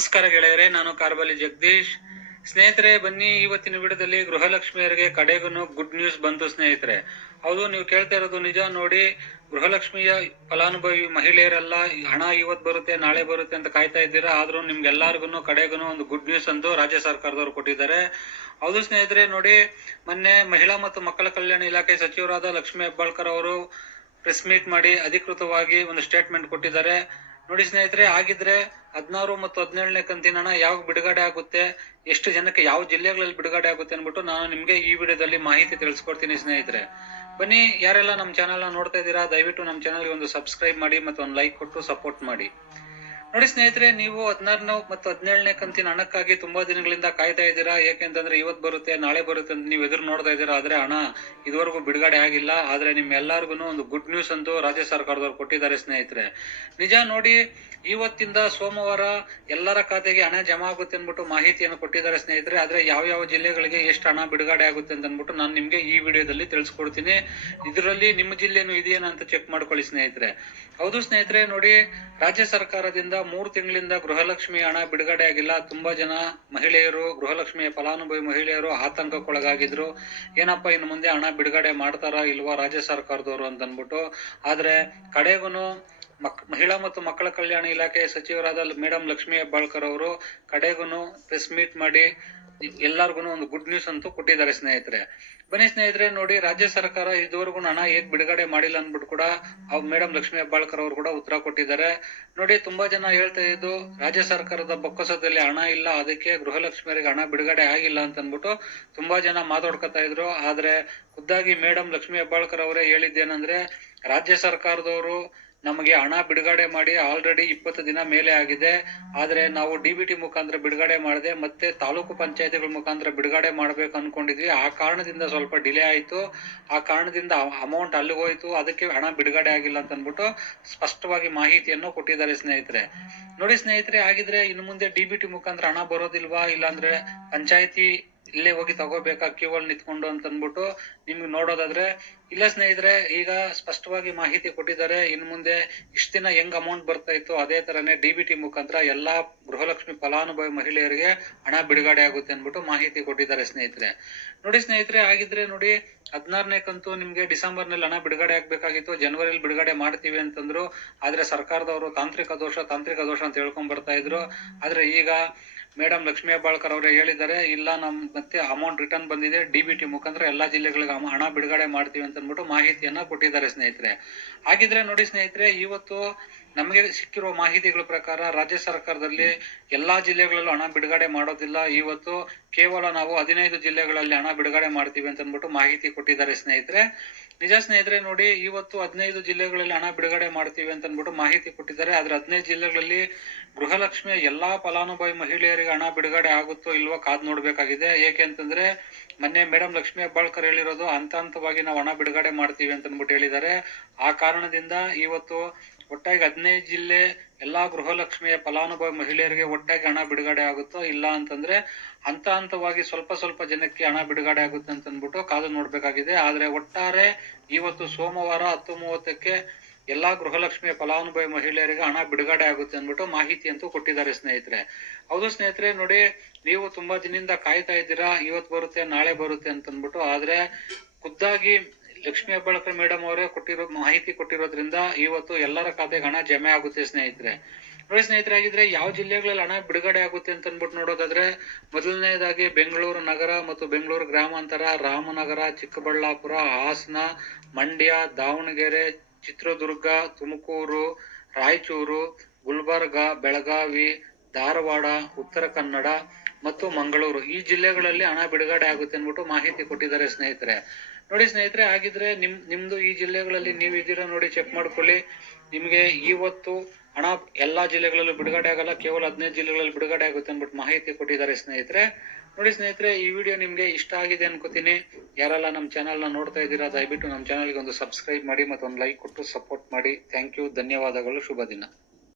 ನಮಸ್ಕಾರ ಗೆಳೆಯರೆ, ನಾನು ಕಾರ್ಬಲಿ ಜಗದೀಶ್. ಸ್ನೇಹಿತರೆ, ಬನ್ನಿ ಇವತ್ತಿನ ವಿಡಿಯೋದಲ್ಲಿ ಗೃಹಲಕ್ಷ್ಮಿಯರಿಗೆ ಕಡೆಗೂ ಗುಡ್ ನ್ಯೂಸ್ ಬಂತು ಸ್ನೇಹಿತರೆ. ಹೌದು, ನೀವು ಕೇಳ್ತಾ ಇರೋದು ನಿಜ. ನೋಡಿ, ಗೃಹಲಕ್ಷ್ಮಿಯ ಫಲಾನುಭವಿ ಮಹಿಳೆಯರೆಲ್ಲ, ಹಣ ಇವತ್ತು ಬರುತ್ತೆ, ನಾಳೆ ಬರುತ್ತೆ ಅಂತ ಕಾಯ್ತಾ ಇದ್ದೀರಾ? ಆದ್ರೂ ನಿಮ್ಗೆಲ್ಲರಿಗೂ ಕಡೆಗೂ ಒಂದು ಗುಡ್ ನ್ಯೂಸ್ ಅಂತ ರಾಜ್ಯ ಸರ್ಕಾರದವರು ಕೊಟ್ಟಿದ್ದಾರೆ. ಹೌದು ಸ್ನೇಹಿತರೆ, ನೋಡಿ, ಮೊನ್ನೆ ಮಹಿಳಾ ಮತ್ತು ಮಕ್ಕಳ ಕಲ್ಯಾಣ ಇಲಾಖೆ ಸಚಿವರಾದ ಲಕ್ಷ್ಮೀ ಹೆಬ್ಬಾಳ್ಕರ್ ಅವರು ಪ್ರೆಸ್ ಮೀಟ್ ಮಾಡಿ ಅಧಿಕೃತವಾಗಿ ಒಂದು ಸ್ಟೇಟ್ಮೆಂಟ್ ಕೊಟ್ಟಿದ್ದಾರೆ. ನೋಡಿ ಸ್ನೇಹಿತರೆ ಆಗಿದ್ರೆ ಹದಿನಾರು ಮತ್ತು ಹದಿನೇಳನೇ ಕಂತಿನ ಹಣ ಯಾವಾಗ ಬಿಡುಗಡೆ ಆಗುತ್ತೆ, ಎಷ್ಟು ಜನಕ್ಕೆ ಯಾವ ಜಿಲ್ಲೆಗಳಲ್ಲಿ ಬಿಡುಗಡೆ ಆಗುತ್ತೆ ಅನ್ಬಿಟ್ಟು ನಾನು ನಿಮ್ಗೆ ಈ ವಿಡಿಯೋದಲ್ಲಿ ಮಾಹಿತಿ ತಿಳಿಸ್ಕೊಡ್ತೀನಿ ಸ್ನೇಹಿತರೆ. ಬನ್ನಿ, ಯಾರೆಲ್ಲ ನಮ್ಮ ಚಾನಲ್ ನೋಡ್ತಾ ಇದ್ದೀರಾ, ದಯವಿಟ್ಟು ನಮ್ಮ ಚಾನಲ್ಗೆ ಒಂದು ಸಬ್ಸ್ಕ್ರೈಬ್ ಮಾಡಿ ಮತ್ತು ಒಂದು ಲೈಕ್ ಕೊಟ್ಟು ಸಪೋರ್ಟ್ ಮಾಡಿ. ನೋಡಿ ಸ್ನೇಹಿತರೆ, ನೀವು ಹದಿನಾರನೇ ಮತ್ತು ಹದಿನೇಳನೇ ಕಂತಿನ ಹಣಕ್ಕಾಗಿ ತುಂಬಾ ದಿನಗಳಿಂದ ಕಾಯ್ತಾ ಇದ್ದೀರಾ? ಏಕೆಂತಂದ್ರೆ ಇವತ್ತು ಬರುತ್ತೆ, ನಾಳೆ ಬರುತ್ತೆ ಅಂತ ನೀವು ಎದುರು ನೋಡ್ತಾ ಇದ್ದೀರಾ. ಆದ್ರೆ ಹಣ ಇದುವರೆಗೂ ಬಿಡುಗಡೆ ಆಗಿಲ್ಲ. ಆದ್ರೆ ನಿಮ್ ಎಲ್ಲಾರ್ಗು ಒಂದು ಗುಡ್ ನ್ಯೂಸ್ ಅಂತೂ ರಾಜ್ಯ ಸರ್ಕಾರದವ್ರು ಕೊಟ್ಟಿದ್ದಾರೆ ಸ್ನೇಹಿತರೆ. ನಿಜ ನೋಡಿ, ಇವತ್ತಿಂದ ಸೋಮವಾರ ಎಲ್ಲರ ಖಾತೆಗೆ ಹಣ ಜಮಾ ಆಗುತ್ತೆ ಅಂದ್ಬಿಟ್ಟು ಮಾಹಿತಿಯನ್ನು ಕೊಟ್ಟಿದ್ದಾರೆ ಸ್ನೇಹಿತರೆ. ಆದ್ರೆ ಯಾವ ಯಾವ ಜಿಲ್ಲೆಗಳಿಗೆ ಎಷ್ಟು ಹಣ ಬಿಡುಗಡೆ ಆಗುತ್ತೆ ಅಂತ ಅಂದ್ಬಿಟ್ಟು ನಾನು ನಿಮ್ಗೆ ಈ ವಿಡಿಯೋದಲ್ಲಿ ತಿಳಿಸ್ಕೊಡ್ತೀನಿ. ಇದರಲ್ಲಿ ನಿಮ್ಮ ಜಿಲ್ಲೆನೂ ಇದೆಯೇನ ಅಂತ ಚೆಕ್ ಮಾಡ್ಕೊಳ್ಳಿ ಸ್ನೇಹಿತರೆ. ಹೌದು ಸ್ನೇಹಿತರೆ, ನೋಡಿ, ರಾಜ್ಯ ಸರ್ಕಾರದಿಂದ ಮೂರು ತಿಂಗಳಿಂದ ಗೃಹಲಕ್ಷ್ಮಿ ಹಣ ಬಿಡುಗಡೆ ಆಗಿಲ್ಲ. ತುಂಬಾ ಜನ ಮಹಿಳೆಯರು ಗೃಹಲಕ್ಷ್ಮಿಯ ಫಲಾನುಭವಿ ಮಹಿಳೆಯರು ಆತಂಕಕ್ಕೊಳಗಾಗಿದ್ರು. ಏನಪ್ಪಾ, ಇನ್ನು ಮುಂದೆ ಹಣ ಬಿಡುಗಡೆ ಮಾಡ್ತಾರಾ ಇಲ್ವಾ ರಾಜ್ಯ ಸರ್ಕಾರದವರು ಅಂತ ಅಂದ್ಬಿಟ್ಟು ಆದ್ರೆ ಕಡೆಗೂನು ಮಕ್, ಮಹಿಳಾ ಮತ್ತು ಮಕ್ಕಳ ಕಲ್ಯಾಣ ಇಲಾಖೆಯ ಸಚಿವರಾದ ಮೇಡಮ್ ಲಕ್ಷ್ಮಿ ಹೆಬ್ಬಾಳ್ಕರ್ ಅವರು ಕಡೆಗೂ ಪ್ರೆಸ್ ಮೀಟ್ ಮಾಡಿ ಎಲ್ಲಾರ್ಗು ಒಂದು ಗುಡ್ ನ್ಯೂಸ್ ಅಂತೂ ಕೊಟ್ಟಿದ್ದಾರೆ ಸ್ನೇಹಿತರೆ. ಬನ್ನಿ ಸ್ನೇಹಿತರೆ, ನೋಡಿ ರಾಜ್ಯ ಸರ್ಕಾರ ಇದುವರೆಗೂ ಹಣ ಏಕ್ ಬಿಡುಗಡೆ ಮಾಡಿಲ್ಲ ಅಂದ್ಬಿಟ್ಟು ಕೂಡ ಮೇಡಮ್ ಲಕ್ಷ್ಮಿ ಹೆಬ್ಬಾಳ್ಕರ್ ಅವರು ಕೂಡ ಉತ್ತರ ಕೊಟ್ಟಿದ್ದಾರೆ. ನೋಡಿ ತುಂಬಾ ಜನ ಹೇಳ್ತಾ ಇದ್ದು ರಾಜ್ಯ ಸರ್ಕಾರದ ಬೊಕ್ಕಸದಲ್ಲಿ ಹಣ ಇಲ್ಲ, ಅದಕ್ಕೆ ಗೃಹಲಕ್ಷ್ಮಿಯರಿಗೆ ಹಣ ಬಿಡುಗಡೆ ಆಗಿಲ್ಲ ಅಂತ ಅಂದ್ಬಿಟ್ಟು ತುಂಬಾ ಜನ ಮಾತಾಡ್ಕೊತಾ ಇದ್ರು. ಆದ್ರೆ ಖುದ್ದಾಗಿ ಮೇಡಮ್ ಲಕ್ಷ್ಮಿ ಹೆಬ್ಬಾಳ್ಕರ್ ಅವರೇ ಹೇಳಿದ್ದೇನಂದ್ರೆ, ರಾಜ್ಯ ಸರ್ಕಾರದವರು ನಮಗೆ ಹಣ ಬಿಡುಗಡೆ ಮಾಡಿ ಆಲ್ರೆಡಿ ಇಪ್ಪತ್ತು ದಿನ ಮೇಲೆ ಆಗಿದೆ. ಆದ್ರೆ ನಾವು ಡಿ ಬಿ ಟಿ ಮುಖಾಂತರ ಬಿಡುಗಡೆ ಮಾಡದೆ ಮತ್ತೆ ತಾಲೂಕು ಪಂಚಾಯತಿಗಳ ಮುಖಾಂತರ ಬಿಡುಗಡೆ ಮಾಡ್ಬೇಕು ಅನ್ಕೊಂಡಿದ್ವಿ. ಆ ಕಾರಣದಿಂದ ಸ್ವಲ್ಪ ಡಿಲೇ ಆಯ್ತು. ಆ ಕಾರಣದಿಂದ ಅಮೌಂಟ್ ಅಲ್ಲಿಗೆ ಹೋಯ್ತು. ಅದಕ್ಕೆ ಹಣ ಬಿಡುಗಡೆ ಆಗಿಲ್ಲ ಅಂತ ಅಂದ್ಬಿಟ್ಟು ಸ್ಪಷ್ಟವಾಗಿ ಮಾಹಿತಿಯನ್ನು ಕೊಟ್ಟಿದ್ದಾರೆ ಸ್ನೇಹಿತರೆ. ನೋಡಿ ಸ್ನೇಹಿತರೆ ಆಗಿದ್ರೆ ಇನ್ನು ಮುಂದೆ ಡಿ ಬಿ ಟಿ ಮುಖಾಂತರ ಹಣ ಬರೋದಿಲ್ವಾ? ಇಲ್ಲಾಂದ್ರೆ ಪಂಚಾಯತಿ ಇಲ್ಲೇ ಹೋಗಿ ತಗೋಬೇಕಾ ಕ್ಯೂ ಅಲ್ಲಿ ನಿಂತ್ಕೊಂಡು ಅಂತ ಅಂದ್ಬಿಟ್ಟು ನಿಮ್ಗೆ ನೋಡೋದಾದ್ರೆ, ಇಲ್ಲ ಸ್ನೇಹಿತರೆ, ಈಗ ಸ್ಪಷ್ಟವಾಗಿ ಮಾಹಿತಿ ಕೊಟ್ಟಿದ್ದಾರೆ. ಇನ್ ಮುಂದೆ ಇಷ್ಟ ದಿನ ಹೆಂಗ್ ಅಮೌಂಟ್ ಬರ್ತಾ ಇತ್ತು ಅದೇ ತರನೇ ಡಿ ಬಿ ಟಿ ಮುಖಾಂತರ ಎಲ್ಲಾ ಗೃಹಲಕ್ಷ್ಮಿ ಫಲಾನುಭವಿ ಮಹಿಳೆಯರಿಗೆ ಹಣ ಬಿಡುಗಡೆ ಆಗುತ್ತೆ ಅನ್ಬಿಟ್ಟು ಮಾಹಿತಿ ಕೊಟ್ಟಿದ್ದಾರೆ ಸ್ನೇಹಿತರೆ. ನೋಡಿ ಸ್ನೇಹಿತರೆ ಆಗಿದ್ರೆ ನೋಡಿ ಹದಿನಾರನೇ ಕಂತು ನಿಮ್ಗೆ ಡಿಸೆಂಬರ್ನಲ್ಲಿ ಹಣ ಬಿಡುಗಡೆ ಆಗ್ಬೇಕಾಗಿತ್ತು. ಜನವರಿಯಲ್ಲಿ ಬಿಡುಗಡೆ ಮಾಡ್ತೀವಿ ಅಂತಂದ್ರು. ಆದ್ರೆ ಸರ್ಕಾರದವರು ತಾಂತ್ರಿಕ ದೋಷ ತಾಂತ್ರಿಕ ದೋಷ ಅಂತ ಹೇಳ್ಕೊಂಡ್ ಬರ್ತಾ ಇದ್ರು. ಆದ್ರೆ ಈಗ ಮೇಡಮ್ ಲಕ್ಷ್ಮೀ ಹೆಬ್ಬಾಳ್ಕರ್ ಅವರೇ ಹೇಳಿದ್ದಾರೆ, ಇಲ್ಲ ನಮ್ ಮತ್ತೆ ಅಮೌಂಟ್ ರಿಟರ್ನ್ ಬಂದಿದೆ ಡಿ ಬಿ ಟಿ ಮುಖಾಂತರ ಎಲ್ಲಾ ಜಿಲ್ಲೆಗಳಿಗೆ ಹಣ ಬಿಡುಗಡೆ ಮಾಡ್ತೀವಿ ಅಂತ ಅಂದ್ಬಿಟ್ಟು ಮಾಹಿತಿಯನ್ನ ಕೊಟ್ಟಿದ್ದಾರೆ ಸ್ನೇಹಿತರೆ. ಹಾಗಿದ್ರೆ ನೋಡಿ ಸ್ನೇಹಿತರೆ, ಇವತ್ತು ನಮಗೆ ಸಿಕ್ಕಿರುವ ಮಾಹಿತಿಗಳ ಪ್ರಕಾರ ರಾಜ್ಯ ಸರ್ಕಾರದಲ್ಲಿ ಎಲ್ಲಾ ಜಿಲ್ಲೆಗಳಲ್ಲೂ ಹಣ ಬಿಡುಗಡೆ ಮಾಡೋದಿಲ್ಲ. ಇವತ್ತು ಕೇವಲ ನಾವು ಹದಿನೈದು ಜಿಲ್ಲೆಗಳಲ್ಲಿ ಹಣ ಬಿಡುಗಡೆ ಮಾಡ್ತೀವಿ ಅಂತ ಅಂದ್ಬಿಟ್ಟು ಮಾಹಿತಿ ಕೊಟ್ಟಿದ್ದಾರೆ ಸ್ನೇಹಿತರೆ. ನಿಜ ಸ್ನೇಹಿತರೆ, ನೋಡಿ, ಇವತ್ತು ಹದಿನೈದು ಜಿಲ್ಲೆಗಳಲ್ಲಿ ಹಣ ಬಿಡುಗಡೆ ಮಾಡ್ತೀವಿ ಅಂತ ಅಂದ್ಬಿಟ್ಟು ಮಾಹಿತಿ ಕೊಟ್ಟಿದ್ದಾರೆ. ಆದ್ರೆ ಹದಿನೈದು ಜಿಲ್ಲೆಗಳಲ್ಲಿ ಗೃಹಲಕ್ಷ್ಮಿಯ ಎಲ್ಲಾ ಫಲಾನುಭವಿ ಮಹಿಳೆಯರಿಗೆ ಹಣ ಬಿಡುಗಡೆ ಆಗುತ್ತೋ ಇಲ್ವೋ ಕಾದ್ ನೋಡ್ಬೇಕಾಗಿದೆ. ಏಕೆ ಅಂತಂದ್ರೆ ಮೊನ್ನೆ ಮೇಡಮ್ ಲಕ್ಷ್ಮಿ ಹೆಬ್ಬಾಳ್ಕರ್ ಹೇಳಿರೋದು ಹಂತ ಹಂತವಾಗಿ ನಾವು ಹಣ ಬಿಡುಗಡೆ ಮಾಡ್ತೀವಿ ಅಂತ ಅಂದ್ಬಿಟ್ಟು ಹೇಳಿದ್ದಾರೆ. ಆ ಕಾರಣದಿಂದ ಇವತ್ತು ಒಟ್ಟಾಗಿ ಹದಿನೈದು ಜಿಲ್ಲೆ ಎಲ್ಲಾ ಗೃಹಲಕ್ಷ್ಮಿಯ ಫಲಾನುಭವಿ ಮಹಿಳೆಯರಿಗೆ ಒಟ್ಟಾಗಿ ಹಣ ಬಿಡುಗಡೆ ಆಗುತ್ತೋ ಇಲ್ಲ ಅಂತಂದ್ರೆ ಹಂತ ಹಂತವಾಗಿ ಸ್ವಲ್ಪ ಸ್ವಲ್ಪ ಜನಕ್ಕೆ ಹಣ ಬಿಡುಗಡೆ ಆಗುತ್ತೆ ಅಂತ ಅಂದ್ಬಿಟ್ಟು ಕಾದು ನೋಡ್ಬೇಕಾಗಿದೆ. ಆದ್ರೆ ಒಟ್ಟಾರೆ ಇವತ್ತು ಸೋಮವಾರ ಹತ್ತು ಮೂವತ್ತಕ್ಕೆ ಎಲ್ಲಾ ಗೃಹಲಕ್ಷ್ಮಿಯ ಫಲಾನುಭವಿ ಮಹಿಳೆಯರಿಗೆ ಹಣ ಬಿಡುಗಡೆ ಆಗುತ್ತೆ ಅಂದ್ಬಿಟ್ಟು ಮಾಹಿತಿ ಅಂತೂ ಕೊಟ್ಟಿದ್ದಾರೆ ಸ್ನೇಹಿತರೆ. ಹೌದು ಸ್ನೇಹಿತರೆ, ನೋಡಿ, ನೀವು ತುಂಬಾ ದಿನದಿಂದ ಕಾಯ್ತಾ ಇದ್ದೀರಾ, ಇವತ್ತು ಬರುತ್ತೆ, ನಾಳೆ ಬರುತ್ತೆ ಅಂತ ಅಂದ್ಬಿಟ್ಟು, ಆದ್ರೆ ಖುದ್ದಾಗಿ ಲಕ್ಷ್ಮೀ ಹೆಬ್ಬಾಳ್ಕರ್ ಮೇಡಮ್ ಅವರೇ ಕೊಟ್ಟಿರೋ ಮಾಹಿತಿ ಕೊಟ್ಟಿರೋದ್ರಿಂದ ಇವತ್ತು ಎಲ್ಲರ ಖಾತೆಗೆ ಹಣ ಜಮೆ ಆಗುತ್ತೆ ಸ್ನೇಹಿತರೆ. ನೋಡಿ ಸ್ನೇಹಿತರೆ ಆಗಿದ್ರೆ ಯಾವ ಜಿಲ್ಲೆಗಳಲ್ಲಿ ಹಣ ಬಿಡುಗಡೆ ಆಗುತ್ತೆ ಅಂತ ಅಂದ್ಬಿಟ್ಟು ನೋಡೋದಾದ್ರೆ ಮೊದಲನೇದಾಗಿ ಬೆಂಗಳೂರು ನಗರ ಮತ್ತು ಬೆಂಗಳೂರು ಗ್ರಾಮಾಂತರ, ರಾಮನಗರ, ಚಿಕ್ಕಬಳ್ಳಾಪುರ, ಹಾಸನ, ಮಂಡ್ಯ, ದಾವಣಗೆರೆ, ಚಿತ್ರದುರ್ಗ, ತುಮಕೂರು, ರಾಯಚೂರು, ಗುಲ್ಬರ್ಗ, ಬೆಳಗಾವಿ, ಧಾರವಾಡ, ಉತ್ತರ ಕನ್ನಡ ಮತ್ತು ಮಂಗಳೂರು. ಈ ಜಿಲ್ಲೆಗಳಲ್ಲಿ ಹಣ ಬಿಡುಗಡೆ ಆಗುತ್ತೆ ಅಂದ್ಬಿಟ್ಟು ಮಾಹಿತಿ ಕೊಟ್ಟಿದ್ದಾರೆ ಸ್ನೇಹಿತರೆ. ನೋಡಿ ಸ್ನೇಹಿತರೆ ಆಗಿದ್ರೆ ನಿಮ್, ನಿಮ್ದು ಈ ಜಿಲ್ಲೆಗಳಲ್ಲಿ ನೀವು ಇದ್ದೀರಾ ನೋಡಿ ಚೆಕ್ ಮಾಡ್ಕೊಳ್ಳಿ. ನಿಮ್ಗೆ ಇವತ್ತು ಹಣ ಎಲ್ಲಾ ಜಿಲ್ಲೆಗಳಲ್ಲೂ ಬಿಡುಗಡೆ ಆಗಲ್ಲ, ಕೇವಲ ಹದಿನೈದು ಜಿಲ್ಲೆಗಳಲ್ಲಿ ಬಿಡುಗಡೆ ಆಗುತ್ತೆ ಅಂದ್ಬಿಟ್ಟು ಮಾಹಿತಿ ಕೊಟ್ಟಿದ್ದಾರೆ ಸ್ನೇಹಿತರೆ. ನೋಡಿ ಸ್ನೇಹಿತರೆ, ಈ ವಿಡಿಯೋ ನಿಮ್ಗೆ ಇಷ್ಟ ಆಗಿದೆ ಅನ್ಕೋತೀನಿ. ಯಾರೆಲ್ಲ ನಮ್ಮ ಚಾನಲ್ನ ನೋಡ್ತಾ ಇದ್ದೀರಾ, ದಯವಿಟ್ಟು ನಮ್ಮ ಚಾನಲ್ಗೆ ಒಂದು ಸಬ್ಸ್ಕ್ರೈಬ್ ಮಾಡಿ ಮತ್ತೊಂದು ಲೈಕ್ ಕೊಟ್ಟು ಸಪೋರ್ಟ್ ಮಾಡಿ. ಥ್ಯಾಂಕ್ ಯು ಧನ್ಯವಾದಗಳು, ಶುಭ ದಿನ.